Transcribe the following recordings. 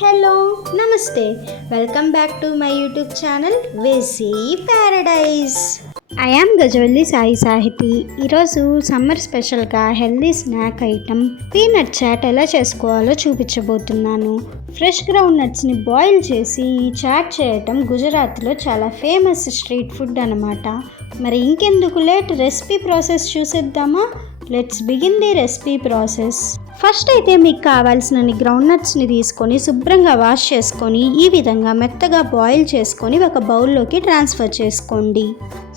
Hello namaste welcome back to my YouTube channel వేసీ paradise. I am Gajavalli Sai Sahithi. ఈరోజు summer స్పెషల్గా healthy snack item peanut chaat ఎలా చేసుకోవాలో చూపించబోతున్నాను. ఫ్రెష్ గ్రౌండ్ నట్స్ని బాయిల్ చేసి ఈ చాట్ చేయటం గుజరాత్లో చాలా ఫేమస్ స్ట్రీట్ ఫుడ్ అన్నమాట. మరి ఇంకెందుకు లేట్, రెసిపీ ప్రాసెస్ చూసేద్దామా? Let's begin the recipe process. First అయితే మీకు కావాల్సిన గ్రౌండ్ నట్స్ని తీసుకొని శుభ్రంగా వాష్ చేసుకొని ఈ విధంగా మెత్తగా బాయిల్ చేసుకొని ఒక బౌల్లోకి ట్రాన్స్ఫర్ చేసుకోండి.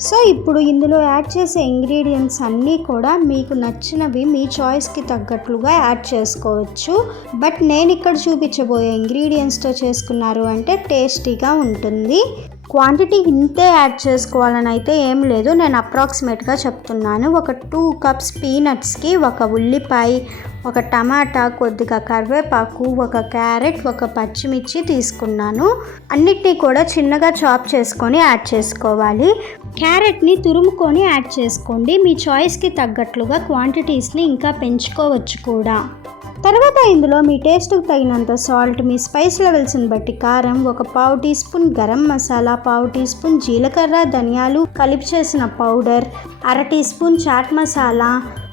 సో ఇప్పుడు ఇందులో యాడ్ చేసే ఇంగ్రీడియంట్స్ అన్నీ కూడా మీకు నచ్చినవి మీ చాయిస్కి తగ్గట్లుగా యాడ్ చేసుకోవచ్చు. బట్ నేను ఇక్కడ చూపించబోయే ఇంగ్రీడియంట్స్తో చేసుకున్నారు అంటే టేస్టీగా ఉంటుంది. క్వాంటిటీ ఇంతే యాడ్ చేసుకోవాలని అయితే ఏం లేదు, నేను అప్రాక్సిమేట్గా చెప్తున్నాను. ఒక 2 కప్స్ పీనట్స్కి ఒక ఉల్లిపాయ, ఒక టమాటా, కొద్దిగా కరివేపాకు, ఒక క్యారెట్, ఒక పచ్చిమిర్చి తీసుకున్నాను. అన్నిటినీ కూడా చిన్నగా చాప్ చేసుకొని యాడ్ చేసుకోవాలి. క్యారెట్ని తురుముకొని యాడ్ చేసుకోండి. మీ చాయిస్కి తగ్గట్లుగా క్వాంటిటీస్ని ఇంకా పెంచుకోవచ్చు కూడా. తర్వాత ఇందులో మీ టేస్ట్కి తగినంత సాల్ట్, మీ స్పైస్ లెవెల్స్ని బట్టి కారం, ఒక 1/2 teaspoon garam masala, 1/2 teaspoon జీలకర్ర ధనియాలు కలిపి చేసిన powder, 1/2 teaspoon chaat masala,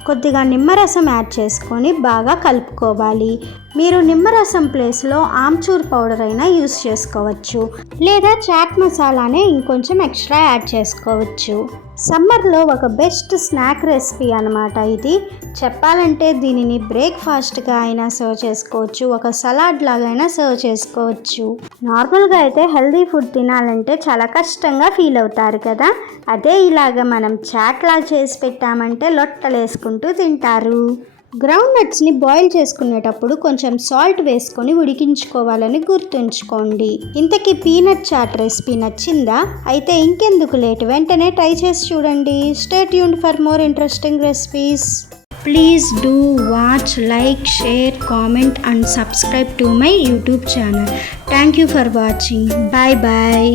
కొద్దిగా నిమ్మరసం యాడ్ చేసుకొని బాగా కలుపుకోవాలి. మీరు నిమ్మరసం ప్లేస్లో ఆమ్చూర్ పౌడర్ అయినా యూస్ చేసుకోవచ్చు, లేదా చాట్ మసాలానే ఇంకొంచెం ఎక్స్ట్రా యాడ్ చేసుకోవచ్చు. సమ్మర్లో ఒక బెస్ట్ స్నాక్ రెసిపీ అన్నమాట ఇది. చెప్పాలంటే దీనిని బ్రేక్ఫాస్ట్గా అయినా సర్వ్ చేసుకోవచ్చు, ఒక సలాడ్ లాగా అయినా సర్వ్ చేసుకోవచ్చు. నార్మల్గా అయితే హెల్దీ ఫుడ్ తినాలంటే చాలా కష్టంగా ఫీల్ అవుతారు కదా, అదే ఇలాగ మనం చాట్ లాగా చేసి పెట్టామంటే లొట్టలేసుకుంటూ తింటారు. గ్రౌండ్ నట్స్ని బాయిల్ చేసుకునేటప్పుడు కొంచెం సాల్ట్ వేసుకొని ఉడికించుకోవాలని గుర్తుంచుకోండి. ఇంతకీ పీనట్ చాట్ రెసిపీ నచ్చిందా? అయితే ఇంకెందుకు లేట్, వెంటనే ట్రై చేసి చూడండి. Stay tuned for more interesting recipes. Please do watch, like, share, comment and subscribe to my YouTube channel. Thank you for watching. Bye bye.